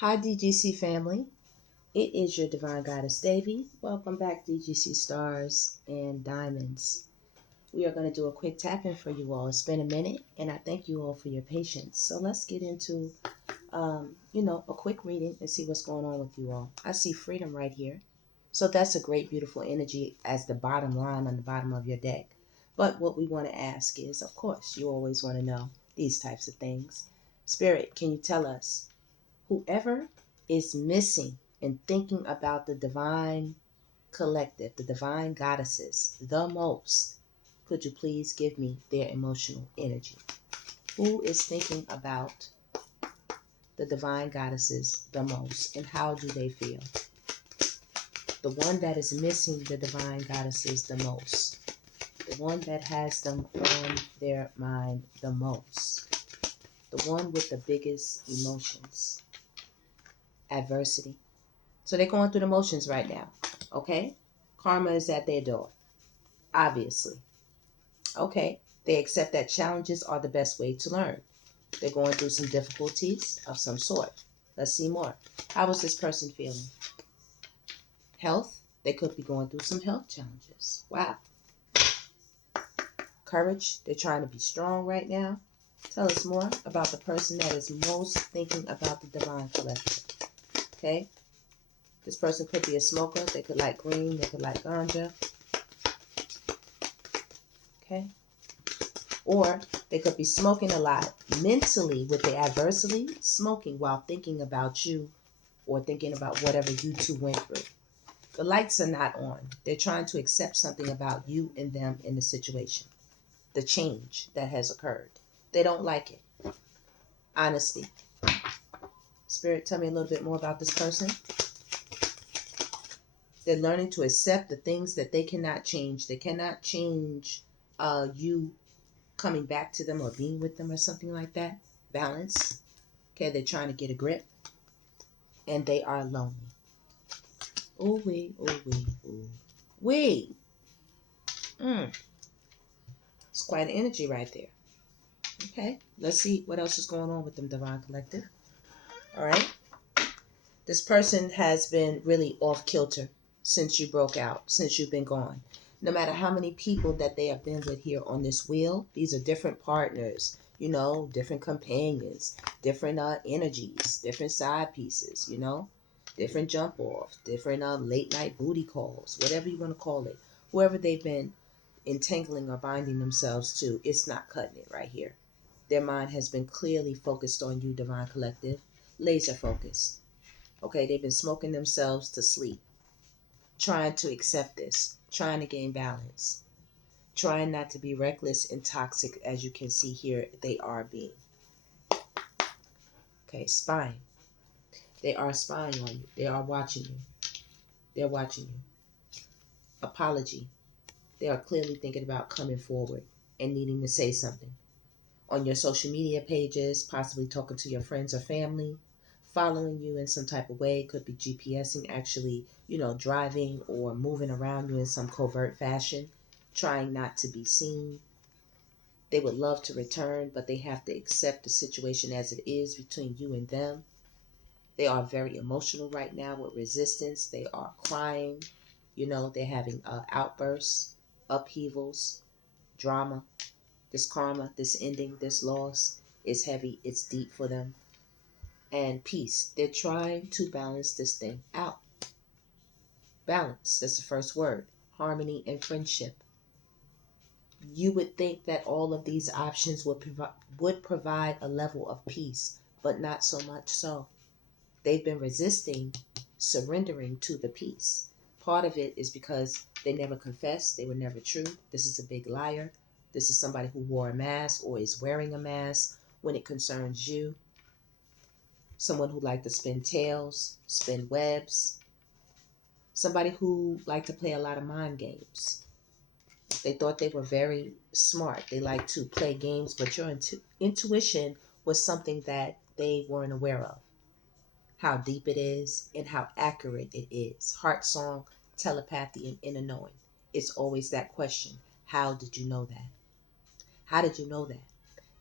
Hi, DGC family. It is your Divine Goddess Devi. Welcome back, DGC Stars and Diamonds. We are going to do a quick tapping for you all. It's been a minute, and I thank you all for your patience. So let's get into, a quick reading and see what's going on with you all. I see freedom right here. So that's a great, beautiful energy as the bottom line on the bottom of your deck. But what we want to ask is, of course, you always want to know these types of things. Spirit, can you tell us whoever is missing in thinking about the divine collective, the divine goddesses, the most, could you please give me their emotional energy? Who is thinking about the divine goddesses the most, and how do they feel? The one that is missing the divine goddesses the most, the one that has them on their mind the most, the one with the biggest emotions, adversity. So they're going through the motions right now, okay? Karma is at their door, obviously. Okay, they accept that challenges are the best way to learn. They're going through some difficulties of some sort. Let's see more. How is this person feeling? Health, they could be going through some health challenges. Wow. Courage, they're trying to be strong right now. Tell us more about the person that is most thinking about the divine collective. Okay? This person could be a smoker. They could like green. They could like ganja. Okay? Or they could be smoking a lot mentally with the adversity, smoking while thinking about you or thinking about whatever you two went through. The lights are not on. They're trying to accept something about you and them in the situation, the change that has occurred. They don't like it. Honesty. Spirit, tell me a little bit more about this person. They're learning to accept the things that they cannot change. They cannot change you coming back to them or being with them or something like that. Balance. Okay, they're trying to get a grip. And they are lonely. Oh, wait, oh, wait, oh. Wait. It's quite an energy right there. Okay, let's see what else is going on with them, Divine Collective. All right. This person has been really off kilter since you broke out, since you've been gone. No matter how many people that they have been with here on this wheel, these are different partners, different companions, different energies, different side pieces, different jump offs, different late night booty calls, whatever you want to call it. Whoever they've been entangling or binding themselves to, it's not cutting it right here. Their mind has been clearly focused on you, Divine Collective, laser focused. Okay, they've been smoking themselves to sleep, trying to accept this, trying to gain balance, trying not to be reckless and toxic, as you can see here, they are being. Okay, spying. They are spying on you. They are watching you. They're watching you. Apology. They are clearly thinking about coming forward and needing to say something. On your social media pages, possibly talking to your friends or family, following you in some type of way. Could be GPSing, actually, driving or moving around you in some covert fashion, trying not to be seen. They would love to return, but they have to accept the situation as it is between you and them. They are very emotional right now with resistance. They are crying. They're having outbursts, upheavals, drama. This karma, this ending, this loss is heavy. It's deep for them. And peace. They're trying to balance this thing out. Balance, that's the first word. Harmony and friendship. You would think that all of these options would provide a level of peace, but not so much so. They've been resisting surrendering to the peace. Part of it is because they never confessed, they were never true. This is a big liar. This is somebody who wore a mask or is wearing a mask when it concerns you. Someone who liked to spin tails, spin webs. Somebody who liked to play a lot of mind games. They thought they were very smart. They liked to play games, but your intuition was something that they weren't aware of. How deep it is and how accurate it is. Heart song, telepathy, and inner knowing. It's always that question. How did you know that? How did you know that?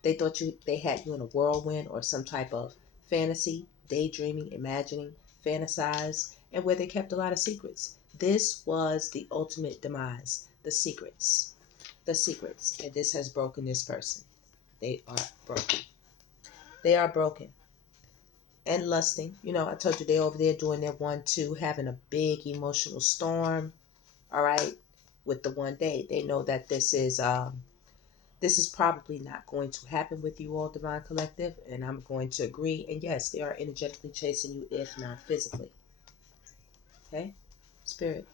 They thought they had you in a whirlwind or some type of fantasy, daydreaming, imagining, fantasize, and where they kept a lot of secrets. This was the ultimate demise. The secrets. The secrets. And this has broken this person. They are broken. They are broken. And lusting. You know, I told you they're over there doing their 1-2, having a big emotional storm. All right. With the one day. They know that this is probably not going to happen with you all, Divine Collective, and I'm going to agree. And yes, they are energetically chasing you, if not physically. Okay? Spirit,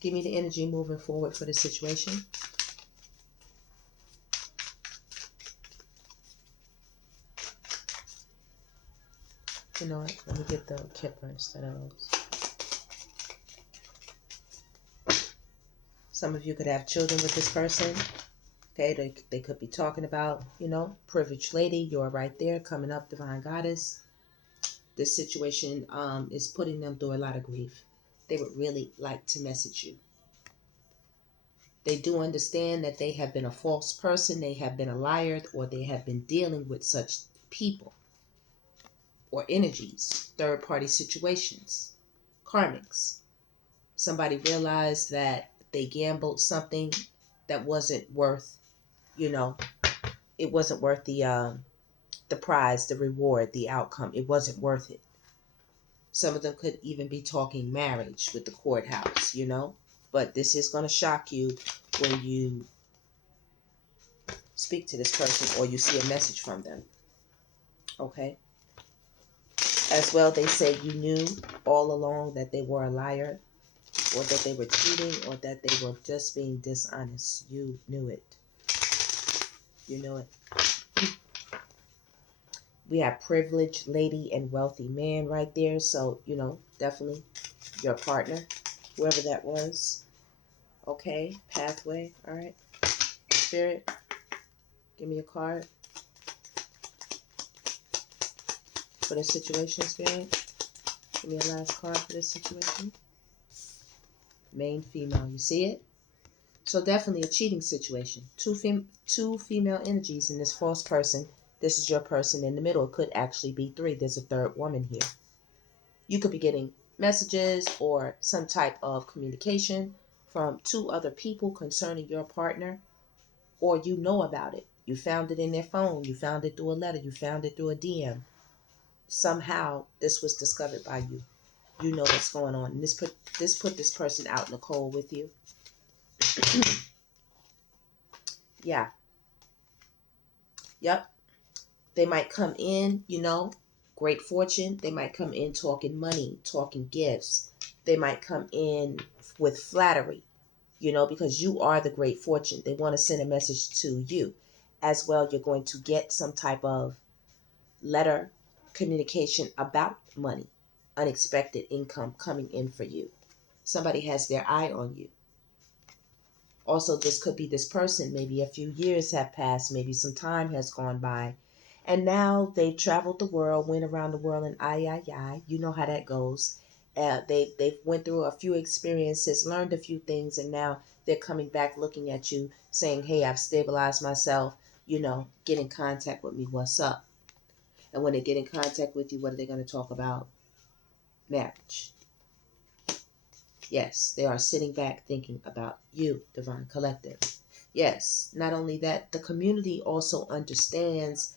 give me the energy moving forward for the situation. You know what? Let me get the Kipper instead of those. Some of you could have children with this person. Okay, they could be talking about, you know, privileged lady. You're right there coming up, Divine Goddess. This situation is putting them through a lot of grief. They would really like to message you. They do understand that they have been a false person, they have been a liar, or they have been dealing with such people or energies, third-party situations, karmics. Somebody realized that they gambled something that wasn't worth, you know, it wasn't worth the prize, the reward, the outcome. It wasn't worth it. Some of them could even be talking marriage with the courthouse, you know. But this is going to shock you when you speak to this person or you see a message from them. Okay. As well, they say you knew all along that they were a liar, or that they were cheating, or that they were just being dishonest. You knew it. You knew it. We have privileged lady and wealthy man right there. So, you know, definitely your partner, whoever that was. Okay. Pathway. All right. Spirit, give me a card for the situation, Spirit. Give me a last card for this situation. Main female. You see it? So definitely a cheating situation. Two female energies in this false person. This is your person in the middle. It could actually be three. There's a third woman here. You could be getting messages or some type of communication from two other people concerning your partner, or you know about it. You found it in their phone. You found it through a letter. You found it through a DM. Somehow this was discovered by you. You know what's going on. And this put this person out in the cold with you. Yeah. Yep. They might come in, you know, great fortune. They might come in talking money, talking gifts. They might come in with flattery, you know, because you are the great fortune. They want to send a message to you. As well, you're going to get some type of letter communication about money, unexpected income coming in for you. Somebody has their eye on you. Also, this could be this person. Maybe a few years have passed. Maybe some time has gone by. And now they've traveled the world, went around the world, and you know how that goes. They've went through a few experiences, learned a few things, and now they're coming back looking at you saying, hey, I've stabilized myself, you know, get in contact with me, what's up? And when they get in contact with you, what are they going to talk about? Marriage. Yes, they are sitting back thinking about you, Divine Collective. Yes, not only that, the community also understands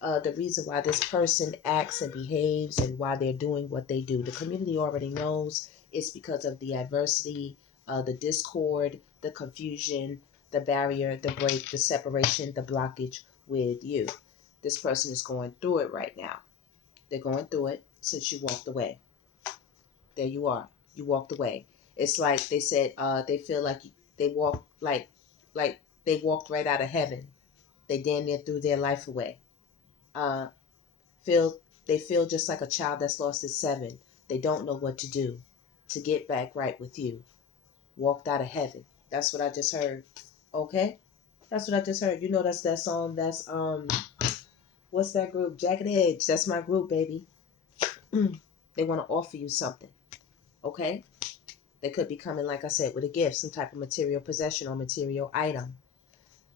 the reason why this person acts and behaves and why they're doing what they do. The community already knows it's because of the adversity, the discord, the confusion, the barrier, the break, the separation, the blockage with you. This person is going through it right now. They're going through it since you walked away. There you are. You walked away. It's like they said, they feel like they walk like they walked right out of heaven. They damn near threw their life away. Uh, feel they feel just like a child that's lost at 7. They don't know what to do to get back right with you. Walked out of heaven. That's what I just heard. Okay? That's what I just heard. You know that's that song. That's what's that group? Jagged Edge. That's my group, baby. They want to offer you something. Okay? They could be coming, like I said, with a gift, some type of material possession or material item.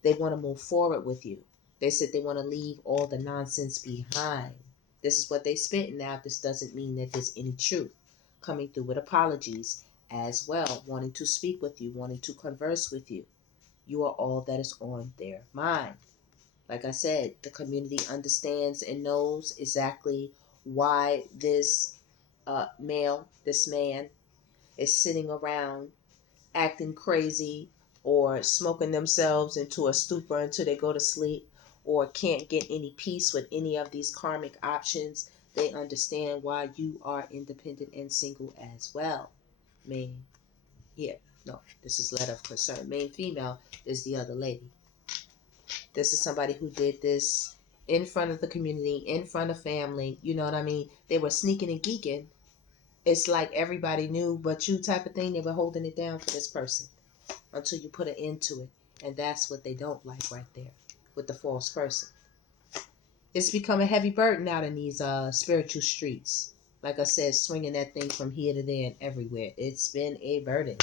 They want to move forward with you. They said they want to leave all the nonsense behind. This is what they spit. Now, this doesn't mean that there's any truth. Coming through with apologies as well, wanting to speak with you, wanting to converse with you. You are all that is on their mind. Like I said, the community understands and knows exactly why this this man, is sitting around acting crazy or smoking themselves into a stupor until they go to sleep or can't get any peace with any of these karmic options. They understand why you are independent and single as well. Main, yeah, no, this is letter of concern. Main female is the other lady. This is somebody who did this in front of the community, in front of family. You know what I mean? They were sneaking and geeking. It's like everybody knew but you type of thing. They were holding it down for this person until you put an end to it. And that's what they don't like right there with the false person. It's become a heavy burden out in these spiritual streets. Like I said, swinging that thing from here to there and everywhere. It's been a burden.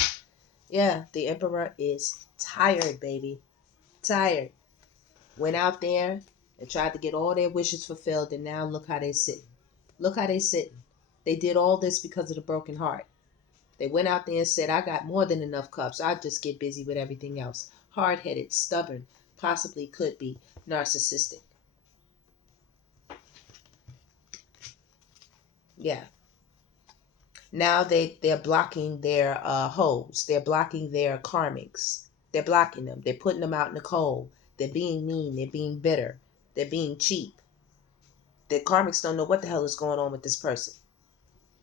Yeah, the emperor is tired, baby. Tired. Went out there and tried to get all their wishes fulfilled, and now look how they sitting. Look how they sitting. They did all this because of the broken heart. They went out there and said, I got more than enough cups. I'll just get busy with everything else. Hard-headed, stubborn, possibly could be narcissistic. Yeah. Now they're blocking their hoes. They're blocking their karmics. They're blocking them. They're putting them out in the cold. They're being mean. They're being bitter. They're being cheap. The karmics don't know what the hell is going on with this person.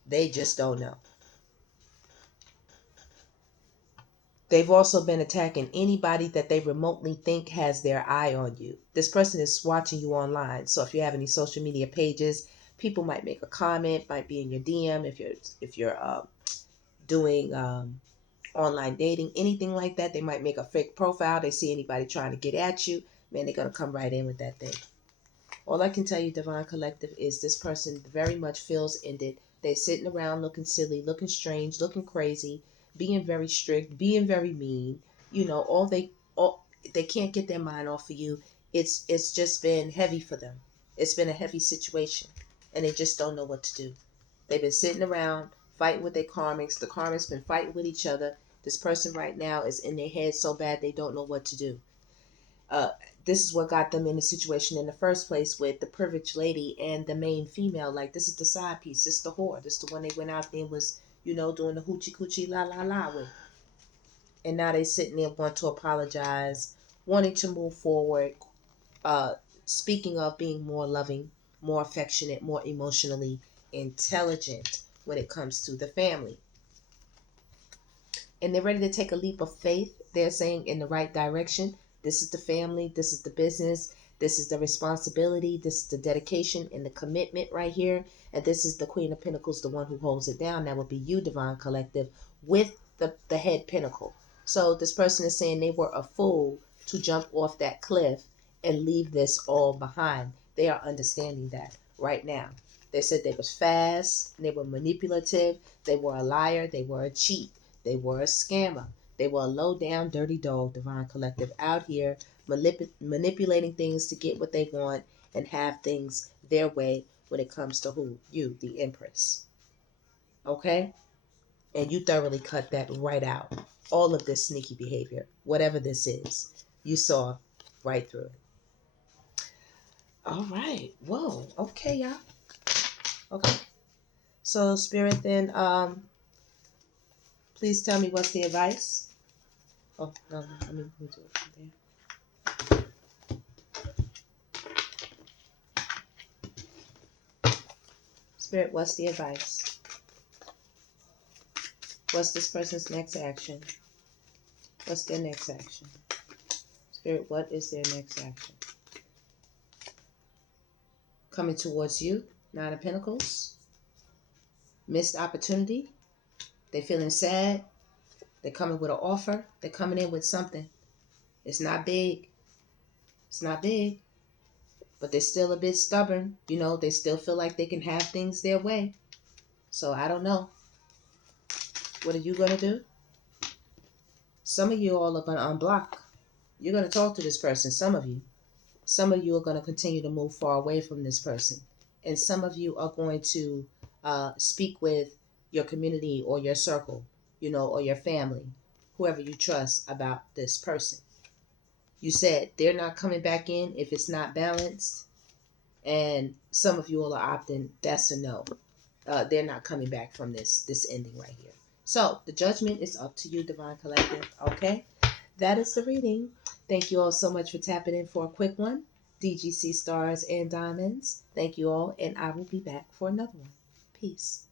They just don't know. They've also been attacking anybody that they remotely think has their eye on you. This person is watching you online. So if you have any social media pages, people might make a comment, might be in your DM if you're doing online dating, anything like that. They might make a fake profile. They see anybody trying to get at you, man, they're gonna come right in with that thing. All I can tell you, Divine Collective, is this person very much feels ended. They're sitting around looking silly, looking strange, looking crazy, being very strict, being very mean. You know, all they can't get their mind off of you. It's just been heavy for them. It's been a heavy situation, and they just don't know what to do. They've been sitting around fighting with their karmics. The karmics been fighting with each other. This person right now is in their head so bad they don't know what to do. Uh, this is what got them in the situation in the first place with the privileged lady and the main female. Like, this is the side piece. This is the whore. This is the one they went out there and was, doing the hoochie coochie la la la with. And now they sitting there wanting to apologize, wanting to move forward. Speaking of being more loving, more affectionate, more emotionally intelligent when it comes to the family. And they're ready to take a leap of faith. They're saying in the right direction. This is the family. This is the business. This is the responsibility. This is the dedication and the commitment right here. And this is the Queen of Pentacles, the one who holds it down. That would be you, Divine Collective, with the head pentacle. So this person is saying they were a fool to jump off that cliff and leave this all behind. They are understanding that right now. They said they was fast. They were manipulative. They were a liar. They were a cheat. They were a scammer. They were a low-down, dirty dog, Divine Collective, out here manipulating things to get what they want and have things their way when it comes to who? You, the Empress. Okay? And you thoroughly cut that right out. All of this sneaky behavior, whatever this is, you saw right through it. All right. Whoa. Okay, y'all. Okay. So, Spirit, then, please tell me what's the advice. Oh, no, let me do it from there. Spirit, what's the advice? What's this person's next action? What's their next action? Spirit, what is their next action? Coming towards you, Nine of Pentacles. Missed opportunity. They're feeling sad. They're coming with an offer. They're coming in with something. It's not big. It's not big. But they're still a bit stubborn. They still feel like they can have things their way. So I don't know. What are you going to do? Some of you all are going to unblock. You're going to talk to this person, some of you. Some of you are going to continue to move far away from this person. And some of you are going to speak with your community or your circle, or your family, whoever you trust about this person. You said they're not coming back in if it's not balanced. And some of you all are opting, that's a no. They're not coming back from this ending right here. So the judgment is up to you, Divine Collective. Okay? That is the reading. Thank you all so much for tapping in for a quick one. DGC Stars and Diamonds. Thank you all, and I will be back for another one. Peace.